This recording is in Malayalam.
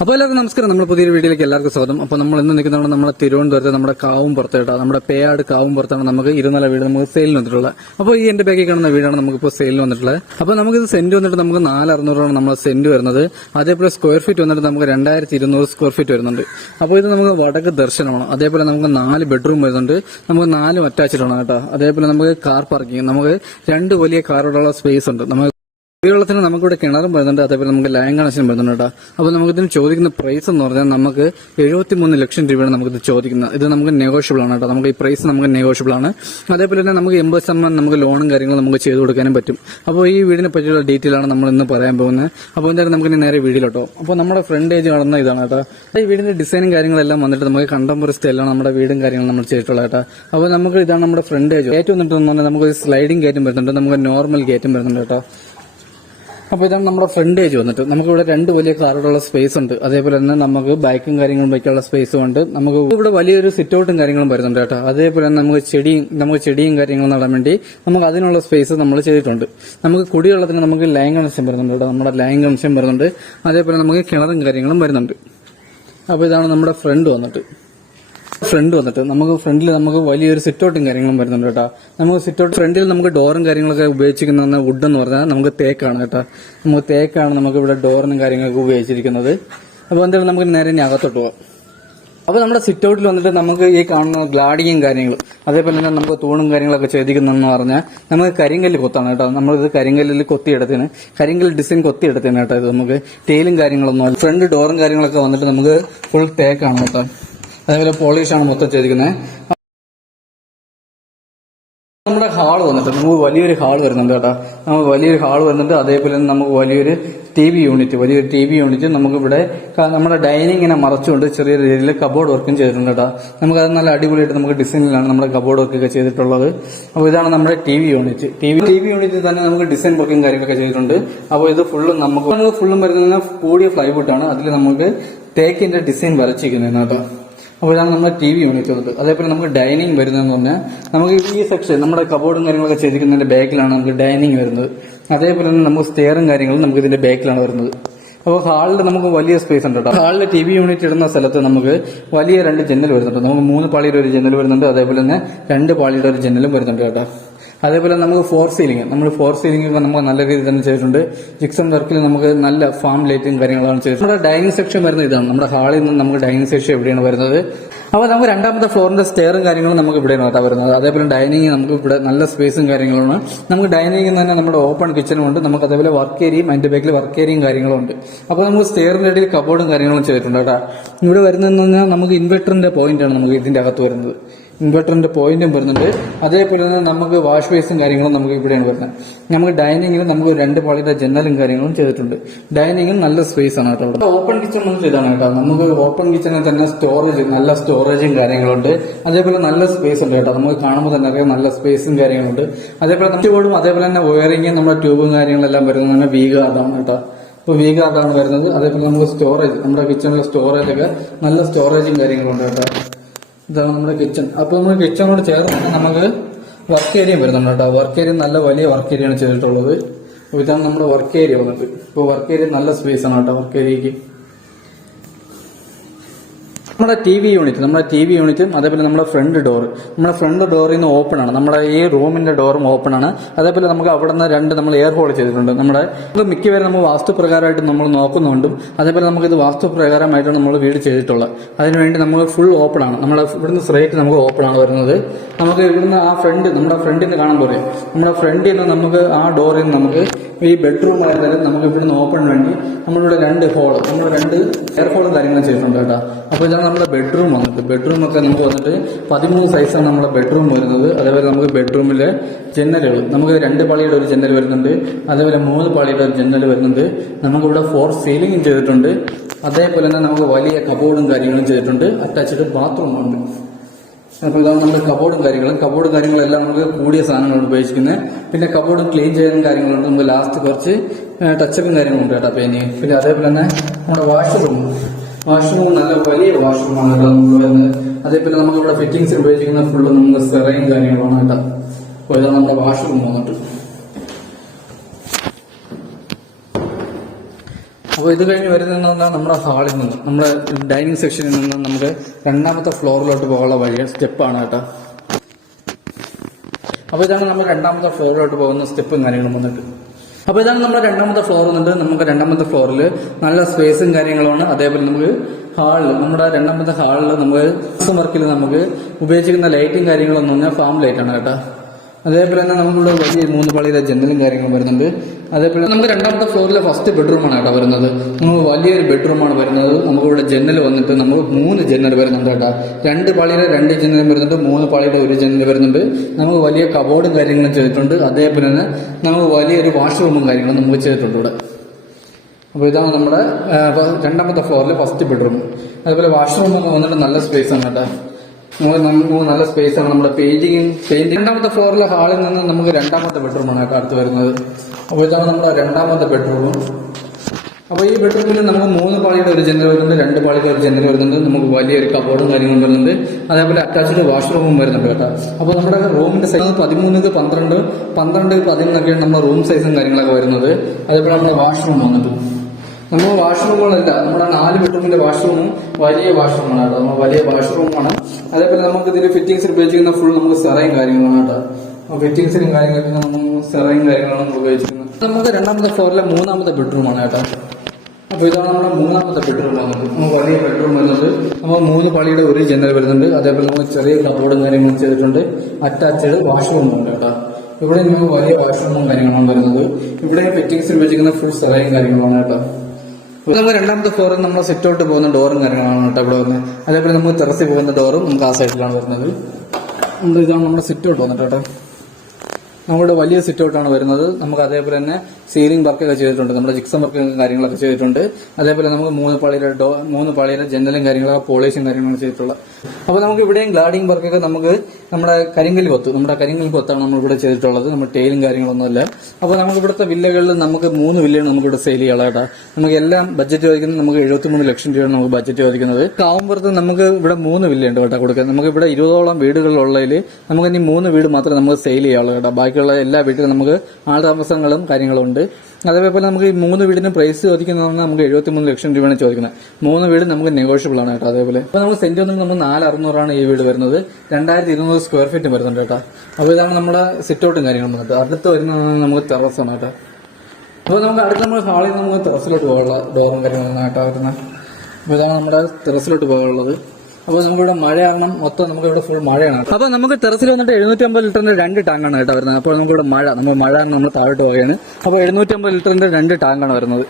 അപ്പോൾ എല്ലാവർക്കും നമസ്കാരം. നമ്മുടെ പുതിയൊരു വീഡിയോയിലേക്ക് എല്ലാവർക്കും സ്വാഗതം. അപ്പോൾ നമ്മൾ ഇന്ന് നിൽക്കുന്നതാണ് നമ്മുടെ തിരുവനന്തപുരത്ത് നമ്മുടെ കാവും പുറത്തേട്ടാ, നമ്മുടെ പേയാട് കാവും പുറത്താണ് നമുക്ക് 2 വീട് നമുക്ക് സെയിലിന് വന്നിട്ടുള്ളത്. അപ്പോൾ ഈ എന്റെ ബാക്കിൽ കാണുന്ന വീടാണ് നമുക്കിപ്പോൾ സെയിലിന് വന്നിട്ടുള്ളത്. അപ്പോൾ നമുക്കിത് സെന്റ് വന്നിട്ട് നമുക്ക് 4,600 നമ്മുടെ സെന്റ് വരുന്നത്. അതേപോലെ സ്ക്വയർ ഫീറ്റ് വന്നിട്ട് നമുക്ക് 2,200 സ്ക്വയർ ഫീറ്റ് വരുന്നുണ്ട്. അപ്പോൾ ഇത് നമുക്ക് വടക്ക് ദർശനമാണ്. അതേപോലെ നമുക്ക് 4 ബെഡ്റൂം വരുന്നുണ്ട്. നമുക്ക് 4 അറ്റാച്ച്ഡ് ആണ് കേട്ടോ. അതേപോലെ നമുക്ക് കാർ പാർക്കിംഗ്, നമുക്ക് 2 വലിയ കാറുകളുള്ള സ്പേസ് ഉണ്ട്. നമുക്ക് കുടിവെള്ളത്തിന് നമുക്കിവിടെ കിണറും വരുന്നുണ്ട്. അതേപോലെ നമുക്ക് ലൈൻ കണക്ഷൻ വരുന്നുണ്ട് കേട്ടോ. അപ്പോൾ നമുക്കിതിന് ചോദിക്കുന്ന പ്രൈസ് എന്ന് പറഞ്ഞാൽ നമുക്ക് 73 ലക്ഷം രൂപയാണ് നമുക്കിത് ചോദിക്കുന്നത്. ഇത് നമുക്ക് നെഗോഷ്യബിൾ ആണ് കേട്ടോ. നമുക്ക് ഈ പ്രൈസ് നമുക്ക് നെഗോഷ്യബിൾ ആണ്. അതേപോലെ തന്നെ നമുക്ക് 80% നമുക്ക് ലോണും കാര്യങ്ങളും നമുക്ക് ചെയ്തു കൊടുക്കാനും പറ്റും. അപ്പോൾ ഈ വീടിനെ പറ്റിയുള്ള ഡീറ്റെയിൽ ആണ് നമ്മൾ ഇന്ന് പറയാൻ പോകുന്നത്. അപ്പോൾ എന്തായാലും നമുക്ക് നേരെ വീഡിയോട്ടോ. അപ്പോൾ നമ്മുടെ ഫ്രണ്ടേജ് കാണുന്ന ഇതാണ് കേട്ടോ. ഈ വീടിന്റെ ഡിസൈനും കാര്യങ്ങളെല്ലാം വന്നിട്ട് നമുക്ക് കണ്ടംപററി സ്റ്റൈലാണ് നമ്മുടെ വീടും കാര്യങ്ങളും നമ്മൾ ചെയ്തിട്ടുള്ളത് കേട്ടോ. അപ്പോൾ നമുക്ക് ഇതാണ് നമ്മുടെ ഫ്രണ്ടേജ്. ഗേറ്റ് വന്നിട്ട് പറഞ്ഞാൽ നമുക്ക് സ്ലൈഡിംഗ് ഗേറ്റും വരുന്നുണ്ട്, നമുക്ക് നോർമൽ ഗേറ്റും വരുന്നുണ്ട് കേട്ടോ. അപ്പോൾ ഇതാണ് നമ്മുടെ ഫ്രണ്ടേജ് വന്നിട്ട്. നമുക്കിവിടെ 2 വലിയ കാറുകളുള്ള സ്പേസ് ഉണ്ട്. അതേപോലെ തന്നെ നമുക്ക് ബൈക്കും കാര്യങ്ങളും വയ്ക്കാനുള്ള സ്പേസും ഉണ്ട്. നമുക്ക് ഇവിടെ വലിയൊരു സിറ്റ് ഔട്ടും കാര്യങ്ങളും വരുന്നുണ്ട് കേട്ടോ. അതേപോലെ തന്നെ നമുക്ക് ചെടിയും കാര്യങ്ങളും നടാൻ വേണ്ടി നമുക്ക് അതിനുള്ള സ്പേസ് നമ്മൾ ചെയ്തിട്ടുണ്ട്. നമുക്ക് കുടിവെള്ളത്തിന് നമുക്ക് ലൈൻ കണക്ഷൻ വരുന്നുണ്ട് കേട്ടോ. നമ്മുടെ ലൈൻ കണക്ഷൻ വരുന്നുണ്ട്. അതേപോലെ നമുക്ക് കിണറും കാര്യങ്ങളും വരുന്നുണ്ട്. അപ്പോൾ ഇതാണ് നമ്മുടെ ഫ്രണ്ട് വന്നിട്ട് നമുക്ക് ഫ്രണ്ടിൽ നമുക്ക് വലിയൊരു സിറ്റ് ഔട്ടും കാര്യങ്ങളും വരുന്നുണ്ട് കേട്ടോ. നമുക്ക് സിറ്റ് ഔട്ട് ഫ്രണ്ടിൽ നമുക്ക് ഡോറും കാര്യങ്ങളൊക്കെ ഉപയോഗിച്ചിരിക്കുന്ന വുഡ് എന്ന് പറഞ്ഞാൽ നമുക്ക് തേക്കാണ് കേട്ടോ. നമുക്ക് തേക്കാണ് നമുക്ക് ഇവിടെ ഡോറിനും കാര്യങ്ങളൊക്കെ ഉപയോഗിച്ചിരിക്കുന്നത്. അപ്പോൾ എന്തായാലും നമുക്ക് നേരെ അകത്തോട്ട് പോകാം. അപ്പോൾ നമ്മുടെ സിറ്റ് ഔട്ടിൽ വന്നിട്ട് നമുക്ക് ഈ കാണുന്ന ഗ്ലാഡിയും കാര്യങ്ങളും അതേപോലെ തന്നെ നമുക്ക് തൂണും കാര്യങ്ങളൊക്കെ ചെയ്തിരിക്കുന്നതെന്ന് പറഞ്ഞാൽ നമുക്ക് കരിങ്കല്ല് കൊത്താണ് കേട്ടോ. നമ്മളിത് കരിങ്കല്ലിൽ കൊത്തിയെടുത്തിന് കരിങ്കല്ല് ഡിസൈൻ കൊത്തിയെടുത്തിന് കേട്ടോ. ഇത് നമുക്ക് ടൈലും കാര്യങ്ങളൊന്നും ഫ്രണ്ട് ഡോറും കാര്യങ്ങളൊക്കെ വന്നിട്ട് നമുക്ക് ഫുൾ തേക്കാണ് കേട്ടോ. അതേപോലെ പോളിഷാണ് മൊത്തം ചെയ്തിരിക്കുന്നത്. നമ്മുടെ ഹാള് വന്നിട്ട് നമുക്ക് വലിയൊരു ഹാൾ വരുന്നുണ്ട് കേട്ടോ. നമുക്ക് വലിയൊരു ഹാൾ വരുന്നുണ്ട്. അതേപോലെ തന്നെ നമുക്ക് വലിയൊരു ടി വി യൂണിറ്റ് നമുക്ക് ഇവിടെ നമ്മുടെ ഡൈനിങ്ങിനെ മറച്ചുകൊണ്ട് ചെറിയ രീതിയിൽ കബോർഡ് വർക്കും ചെയ്തിട്ടുണ്ട് കേട്ടോ. നമുക്കത് നല്ല അടിപൊളിയായിട്ട് നമുക്ക് ഡിസൈനിലാണ് നമ്മുടെ കബോർഡ് വർക്കൊക്കെ ചെയ്തിട്ടുള്ളത്. അപ്പോൾ ഇതാണ് നമ്മുടെ ടി വി യൂണിറ്റ് തന്നെ നമുക്ക് ഡിസൈൻ വർക്കും കാര്യങ്ങളൊക്കെ ചെയ്തിട്ടുണ്ട്. അപ്പോൾ ഇത് ഫുള്ളും വരുന്നത് കൂടിയ ഫ്ലൈവുഡാണ്. അതിൽ നമുക്ക് തേക്കിന്റെ ഡിസൈൻ വരച്ചിരിക്കുന്നത് കേട്ടോ. അപ്പോൾ ഇതാണ് നമ്മുടെ ടി വി യൂണിറ്റ് വന്നത്. അതേപോലെ നമുക്ക് ഡൈനിങ് വരുന്നതെന്ന് പറഞ്ഞാൽ നമുക്ക് ഈ സെക്ഷൻ നമ്മുടെ കബോർഡും കാര്യങ്ങളൊക്കെ ചെയ്തിരിക്കുന്നതിന്റെ ബാക്കിലാണ് നമുക്ക് ഡൈനിങ് വരുന്നത്. അതേപോലെ തന്നെ നമുക്ക് സ്റ്റെയറും കാര്യങ്ങളും നമുക്ക് ഇതിന്റെ ബാക്കിലാണ് വരുന്നത്. അപ്പോൾ ഹാളിൽ നമുക്ക് വലിയ സ്പേസ് ഉണ്ട് കേട്ടോ. ഹാളിൽ ടി വി യൂണിറ്റ് ഇടുന്ന സ്ഥലത്ത് നമുക്ക് വലിയ 2 ജനൽ വരുന്നുണ്ട്. നമുക്ക് 3 പാളിയുടെ ഒരു ജനൽ വരുന്നുണ്ട്. അതേപോലെ തന്നെ 2 പാളിയുടെ ഒരു ജനലും വരുന്നുണ്ട് കേട്ടോ. അതേപോലെ നമുക്ക് ഫോർ സീലിംഗ് ഒക്കെ നമുക്ക് നല്ല രീതിയിൽ തന്നെ ചെയ്തിട്ടുണ്ട്. ജിക്സം വർക്കിൽ നമുക്ക് നല്ല ഫാം ലൈറ്റും കാര്യങ്ങളാണ് ചെയ്തത്. നമ്മുടെ ഡൈനിങ് സെക്ഷൻ വരുന്നത് ഇതാണ്. നമ്മുടെ ഹാളിൽ നിന്ന് നമുക്ക് ഡൈനിങ് സെക്ഷൻ എവിടെയാണ് വരുന്നത്. അപ്പോൾ നമുക്ക് 2ാമത്തെ ഫ്ലോറിന്റെ സ്റ്റെയറും കാര്യങ്ങളും നമുക്ക് ഇവിടെയാണ് കേട്ടോ വരുന്നത്. അതേപോലെ ഡൈനിങ് നമുക്ക് ഇവിടെ നല്ല സ്പേസും കാര്യങ്ങളുമാണ്. നമുക്ക് ഡൈനിങ്ങിൽ തന്നെ നമ്മുടെ ഓപ്പൺ കിച്ചണും ഉണ്ട്. നമുക്ക് അതേപോലെ വർക്ക് ഏരിയയും അതിന്റെ ബാക്കിൽ വർക്ക് ഏരിയയും കാര്യങ്ങളും ഉണ്ട്. അപ്പോൾ നമുക്ക് സ്റ്റെയറിന്റെ ഇടയിൽ കബോർഡും കാര്യങ്ങളും ചെയ്തിട്ടുണ്ട് കേട്ടോ. ഇവിടെ വരുന്നതെന്ന് പറഞ്ഞാൽ നമുക്ക് ഇൻവെർട്ടറിന്റെ പോയിന്റാണ് നമുക്ക് ഇതിന്റെ അകത്ത് വരുന്നത്. ഇൻവെർട്ടറിന്റെ പോയിന്റും വരുന്നുണ്ട്. അതേപോലെ തന്നെ നമുക്ക് വാഷ് ബേസും കാര്യങ്ങളും നമുക്ക് ഇവിടെയാണ് വരുന്നത്. നമുക്ക് ഡൈനിങ്ങിൽ നമുക്ക് 2 പാളിയുടെ ജനലും കാര്യങ്ങളും ചെയ്തിട്ടുണ്ട്. ഡൈനിങ്ങിൽ നല്ല സ്പേസ് ആണ് കേട്ടോ. ഓപ്പൺ കിച്ചൺ വന്നിട്ട് ഇതാണ് കേട്ടോ. നമുക്ക് ഓപ്പൺ കിച്ചണിൽ തന്നെ നല്ല സ്റ്റോറേജും കാര്യങ്ങളുണ്ട്. അതേപോലെ നല്ല സ്പേസ് ഉണ്ട് കേട്ടോ. നമുക്ക് കാണുമ്പോൾ തന്നെ അറിയാം നല്ല സ്പേസും കാര്യങ്ങളുണ്ട്. അതേപോലെ ചുവടും അതേപോലെ തന്നെ വയറിങ്ങും നമ്മുടെ ട്യൂബും കാര്യങ്ങളെല്ലാം വരുന്നത് വി ഗാർഡാണ് കേട്ടോ. ഇപ്പോൾ വി ഗാർഡാണ് വരുന്നത്. അതേപോലെ നമുക്ക് സ്റ്റോറേജ് നമ്മുടെ കിച്ചണിലെ സ്റ്റോറേജൊക്കെ നല്ല സ്റ്റോറേജും കാര്യങ്ങളുണ്ട് കേട്ടോ. ഇതാണ് നമ്മുടെ കിച്ചൺ. അപ്പോൾ നമ്മൾ കിച്ചണോട് ചേർന്ന് നമുക്ക് വർക്ക് ഏരിയ വരുന്നുണ്ട് കേട്ടോ. വർക്ക് ഏരിയ നല്ല വലിയ വർക്ക് ഏരിയയാണ് ചെയ്തിട്ടുള്ളത്. അപ്പോൾ ഇതാണ് നമ്മുടെ വർക്ക് ഏരിയ വന്നിട്ട്. ഇപ്പോൾ വർക്ക് ഏരിയ നല്ല സ്പേസ് ആണ് കേട്ടോ വർക്ക് ഏരിയക്ക്. നമ്മുടെ ടി വി യൂണിറ്റും അതേപോലെ നമ്മുടെ ഫ്രണ്ട് ഡോറിൽ നിന്ന് ഓപ്പൺ ആണ്. നമ്മുടെ ഈ റൂമിന്റെ ഡോറും ഓപ്പൺ ആണ്. അതേപോലെ നമുക്ക് അവിടെ നിന്ന് 2 നമ്മൾ എയർ ഹോൾ ചെയ്തിട്ടുണ്ട്. നമുക്ക് മിക്കവരും നമ്മൾ വാസ്തുപ്രകാരമായിട്ട് നമ്മൾ നോക്കുന്നുണ്ടും അതേപോലെ നമുക്ക് ഇത് വാസ്തുപ്രകാരമായിട്ടാണ് നമ്മൾ വീട് ചെയ്തിട്ടുള്ളത്. അതിനുവേണ്ടി നമ്മൾ ഫുൾ ഓപ്പൺ ആണ്. നമ്മുടെ ഇവിടുന്ന് സ്ട്രൈറ്റ് നമുക്ക് ഓപ്പൺ ആണ് വരുന്നത്. നമുക്ക് ഇവിടുന്ന് നമ്മുടെ ഫ്രണ്ടിന് കാണാൻ പോലെ നമ്മുടെ ഫ്രണ്ടിൽ നിന്ന് നമുക്ക് ആ ഡോറിൽ നിന്ന് നമുക്ക് ഈ ബെഡ്റൂം ആയിരുന്നാലും നമുക്ക് ഇവിടുന്ന് ഓപ്പൺ വേണ്ടി നമ്മളിവിടെ 2 ഹോൾ നമ്മൾ 2 എയർ ഹോളും കാര്യങ്ങളും ചെയ്തിട്ടുണ്ട് കേട്ടോ. അപ്പോൾ ഇതാണ് നമ്മുടെ ബെഡ്റൂം വന്നിട്ട്. ബെഡ്റൂമൊക്കെ നമുക്ക് വന്നിട്ട് 13 സൈസാണ് നമ്മുടെ ബെഡ്റൂം വരുന്നത്. അതേപോലെ നമുക്ക് ബെഡ്റൂമിലെ ജനലുകൾ നമുക്ക് 2 പാളിയുടെ ഒരു ജനൽ വരുന്നുണ്ട്. അതേപോലെ 3 പാളിയുടെ ഒരു ജനൽ വരുന്നുണ്ട്. നമുക്കിവിടെ 4 സീലിംഗും ചെയ്തിട്ടുണ്ട്. അതേപോലെ തന്നെ നമുക്ക് വലിയ കബോർഡും കാര്യങ്ങളും ചെയ്തിട്ടുണ്ട്. അറ്റാച്ച്ഡ് ബാത്റൂമുണ്ട്. അപ്പോൾ ഇതാണ് നമ്മുടെ കബോർഡും കാര്യങ്ങളെല്ലാം നമുക്ക് കൂടിയ സാധനങ്ങളാണ് ഉപയോഗിക്കുന്നത്. പിന്നെ കബോർഡ് ക്ലീൻ ചെയ്യുന്ന കാര്യങ്ങളുണ്ട്. നമുക്ക് ലാസ്റ്റ് കുറച്ച് ടച്ചപ്പും കാര്യങ്ങളുണ്ട് കേട്ടോ പെയിന്റിങ്. പിന്നെ അതേപോലെ തന്നെ നമ്മുടെ വാഷ്റൂം നല്ല വലിയ വാഷ്റൂമാണ് കേട്ടോ നമുക്ക് വരുന്നത്. അതേപോലെ നമുക്ക് ഇവിടെ ഫിറ്റിംഗ്സ് ഉപയോഗിക്കുന്ന ഫുള്ള് നമുക്ക് സെറയും കാര്യങ്ങളാണ് കേട്ടോ. അപ്പോൾ ഇതാണ് നമ്മുടെ വാഷ്റൂം വന്നിട്ട്. അപ്പോൾ ഇത് കഴിഞ്ഞ് വരുന്നത് നമ്മുടെ ഹാളിൽ നിന്ന് നമ്മുടെ ഡൈനിങ് സെക്ഷനിൽ നിന്ന് നമുക്ക് രണ്ടാമത്തെ ഫ്ലോറിലോട്ട് പോകാനുള്ള വഴി സ്റ്റെപ്പാണ് കേട്ടോ. അപ്പോൾ ഇതാണ് നമ്മൾ രണ്ടാമത്തെ ഫ്ലോറിലോട്ട് പോകുന്ന സ്റ്റെപ്പും കാര്യങ്ങളും വന്നിട്ട്. അപ്പോൾ ഇതാണ് നമ്മുടെ രണ്ടാമത്തെ ഫ്ലോർ വന്നിട്ട്. നമുക്ക് രണ്ടാമത്തെ ഫ്ലോറിൽ നല്ല സ്പേസും കാര്യങ്ങളുമാണ്. അതേപോലെ നമുക്ക് ഹാളിൽ നമ്മുടെ രണ്ടാമത്തെ ഹാളിൽ നമുക്ക് വർക്കിൽ നമുക്ക് ഉപയോഗിച്ചിരിക്കുന്ന ലൈറ്റും കാര്യങ്ങളെന്ന് പറഞ്ഞാൽ ഫാം ലൈറ്റാണ് കേട്ടോ. അതേപോലെ തന്നെ നമുക്കിവിടെ വലിയ 3 പാളിയുടെ ജനലും കാര്യങ്ങളും വരുന്നുണ്ട്. അതേപോലെ നമുക്ക് രണ്ടാമത്തെ ഫ്ലോറിലെ ഫസ്റ്റ് ബെഡ്റൂമാണ് കേട്ടോ വരുന്നത്. നമുക്ക് വലിയൊരു ബെഡ്റൂമാണ് വരുന്നത്. നമുക്കിവിടെ ജനൽ വന്നിട്ട് നമുക്ക് 3 ജനൽ വരുന്നുണ്ട് കേട്ടോ. 2 പാളിയുടെ 2 ജനലും വരുന്നുണ്ട്, 3 പാളിയുടെ 1 ജനൽ വരുന്നുണ്ട്. നമുക്ക് വലിയ കബോർഡും കാര്യങ്ങളും ചെയ്തിട്ടുണ്ട്. അതേപോലെ തന്നെ നമുക്ക് വലിയൊരു വാഷ്റൂമും കാര്യങ്ങളും നമുക്ക് ചെയ്തിട്ടുണ്ട് ഇവിടെ. അപ്പോൾ ഇതാണ് നമ്മുടെ രണ്ടാമത്തെ ഫ്ലോറിലെ ഫസ്റ്റ് ബെഡ്റൂം. അതുപോലെ വാഷ്റൂം വന്നിട്ട് നല്ല സ്പേസ് ആണ് കേട്ടോ. നമുക്ക് നല്ല സ്പേസ് ആണ്. നമ്മുടെ പെയിന്റിംഗ് രണ്ടാമത്തെ ഫ്ലോറിലെ ഹാളിൽ നിന്ന് നമുക്ക് രണ്ടാമത്തെ ബെഡ്റൂമാണ് കേട്ടോ അടുത്ത് വരുന്നത്. അപ്പോൾ ഇതാണ് നമ്മുടെ രണ്ടാമത്തെ ബെഡ്റൂം. അപ്പോൾ ഈ ബെഡ്റൂമിൽ നമുക്ക് 3 പാളിയുടെ 1 ജനൽ വരുന്നുണ്ട്, 2 പാളിയുടെ 1 ജനൽ വരുന്നുണ്ട്. നമുക്ക് വലിയൊരു കബോർഡും കാര്യങ്ങളും വരുന്നുണ്ട്. അതേപോലെ അറ്റാച്ച്ഡ് വാഷ്റൂമും വരുന്നുണ്ട് കേട്ടോ. അപ്പോൾ നമ്മുടെ റൂമിന്റെ സൈസ് 13 12 12 11 നമ്മുടെ റൂം സൈസും കാര്യങ്ങളൊക്കെ വരുന്നത്. അതേപോലെ നമ്മുടെ വാഷ്റൂം വന്നിട്ട് നമ്മൾ വാഷ്റൂമുകളല്ല, നമ്മുടെ 4 ബെഡ്റൂമിന്റെ വാഷ്റൂമും വലിയ വാഷ്റൂമാണ് കേട്ടോ. നമ്മൾ വലിയ വാഷ്റൂമാണ്. അതേപോലെ നമുക്ക് ഇതിൽ ഫിറ്റിംഗ്സിൽ ഉപയോഗിച്ചിരിക്കുന്ന ഫുൾ നമുക്ക് സെറയും കാര്യങ്ങളാണ് കേട്ടോ. ഫിറ്റിംഗ്സിനും കാര്യങ്ങളൊക്കെ നമുക്ക് സെറയും കാര്യങ്ങളാണ് നമ്മൾ ഉപയോഗിച്ചിരിക്കുന്നത്. നമുക്ക് രണ്ടാമത്തെ ഫ്ലോറിലെ 3ാമത്തെ ബെഡ്റൂമാണ് കേട്ടോ. അപ്പോൾ ഇതാണ് നമ്മുടെ 3ാമത്തെ ബെഡ്റൂം വന്നത്. നമുക്ക് വലിയ ബെഡ്റൂം വരുന്നത്. നമ്മൾ 3 പാളിയുടെ 1 ജനൽ വരുന്നുണ്ട്. അതേപോലെ നമുക്ക് ചെറിയ കബോർഡും കാര്യങ്ങളും ചെയ്തിട്ടുണ്ട്. അറ്റാച്ച്ഡ് വാഷ്റൂമും ഉണ്ട് കേട്ടോ. ഇവിടെ നമുക്ക് വലിയ വാഷ്റൂമും കാര്യങ്ങളാണ് വരുന്നത്. ഇവിടെ ഫിറ്റിംഗ്സിൽ ഉപയോഗിച്ചിരിക്കുന്ന ഫുൾ സെറയും കാര്യങ്ങളാണ് കേട്ടോ. നമുക്ക് രണ്ടാമത്തെ ഫ്ലോറിൽ നമ്മൾ സെറ്റ് ഔട്ട് പോകുന്ന ഡോറും കാര്യങ്ങളാണ് കേട്ടോ ഇവിടെ വരുന്നത്. അതേപോലെ നമുക്ക് ടെറസിൽ പോകുന്ന ഡോറും നമുക്ക് ആ സൈഡിലാണ് വരുന്നത്. ഇതാണ് നമ്മുടെ സെറ്റ് ഔട്ട് വന്നിട്ട് കേട്ടോ. നമ്മുടെ വലിയ സിറ്റ് ഔട്ടാണ് വരുന്നത്. നമുക്ക് അതേപോലെ തന്നെ സീലിംഗ് വർക്കൊക്കെ ചെയ്തിട്ടുണ്ട്. നമ്മുടെ ജിക്സം വർക്കും കാര്യങ്ങളൊക്കെ ചെയ്തിട്ടുണ്ട്. അതേപോലെ നമുക്ക് 3 പാളിയുടെ ജനലും കാര്യങ്ങളൊക്കെ പോളിഷും കാര്യങ്ങളും ചെയ്തിട്ടുള്ള. അപ്പോൾ നമുക്ക് ഇവിടെയും ഗ്ലാഡിംഗ് വർക്കൊക്കെ നമുക്ക് നമ്മുടെ കരിങ്കൽ കൊത്താണ് നമ്മൾ ഇവിടെ ചെയ്തിട്ടുള്ളത്. നമ്മുടെ ടൈലും കാര്യങ്ങളൊന്നുമല്ല. അപ്പോൾ നമുക്ക് ഇവിടുത്തെ വില്ലകളിൽ നമുക്ക് 3 വില്ലയാണ് നമുക്ക് ഇവിടെ സെയിൽ ചെയ്യാനുള്ള കേട്ടോ. നമുക്ക് എല്ലാം ബഡ്ജറ്റ് ചോദിക്കുന്നത് നമുക്ക് 73 ലക്ഷം രൂപയാണ് നമുക്ക് ബഡ്ജറ്റ് ചോദിക്കുന്നത്. കാവുമ്പുറത്ത് നമുക്ക് ഇവിടെ 3 വില്ലയുണ്ട് കേട്ടോ കൊടുക്കാൻ. നമുക്ക് ഇവിടെ 20ഓളം വീടുകളുള്ളതിൽ നമുക്ക് ഇനി 3 വീട് മാത്രമേ നമുക്ക് സെയിൽ ചെയ്യാവുള്ളൂ കേട്ടോ. ബാക്കിയുള്ള എല്ലാ വീട്ടിലും നമുക്ക് ആൾതാമസങ്ങളും കാര്യങ്ങളും ഉണ്ട്. അതേപോലെ നമുക്ക് ഈ 3 വീടിന് പ്രൈസ് ചോദിക്കുന്നത് നമുക്ക് 73 ലക്ഷം രൂപയാണ് ചോദിക്കുന്നത്. 3 വീട് നമുക്ക് നെഗോഷ്യബിൾ ആണ് കേട്ടോ. അതേപോലെ അപ്പോൾ നമുക്ക് സെന്റ് ഒന്നും നമ്മൾ 4600 ഈ വീട് വരുന്നത്. 2200 സ്ക്വയർ ഫീറ്റ് വരുന്നുണ്ട് കേട്ടോ. അപ്പോൾ ഇതാണ് നമ്മുടെ സിറ്റ് ഔട്ടും കാര്യങ്ങളും വന്നിട്ട്. അടുത്ത് വരുന്നത് നമുക്ക് ടെറസാണ് കേട്ടോ. അപ്പോൾ നമുക്ക് അടുത്ത് നമ്മൾ ഹാളിൽ നിന്ന് നമുക്ക് ടെറസിലോട്ട് പോകാനുള്ള ഡോറും കാര്യങ്ങളും കേട്ടോ വരുന്നത്. അപ്പോൾ ഇതാണ് നമ്മുടെ ടെറസിലോട്ട് പോകാനുള്ളത്. അപ്പോൾ നമുക്കിവിടെ മഴ കാരണം മൊത്തം നമുക്ക് ഇവിടെ ഫുൾ മഴയാണ്. അപ്പോൾ നമുക്ക് ടെറസിൽ വന്നിട്ട് 750 ലിറ്ററിന്റെ 2 ടാങ്കാണ് കേട്ടോ വരുന്നത്. അപ്പോൾ നമുക്കിവിടെ മഴ നമ്മൾ താഴോട്ട് പോവുകയാണ്. അപ്പോൾ 750 ലിറ്ററിന്റെ 2 ടാങ്കാണ് വരുന്നത്.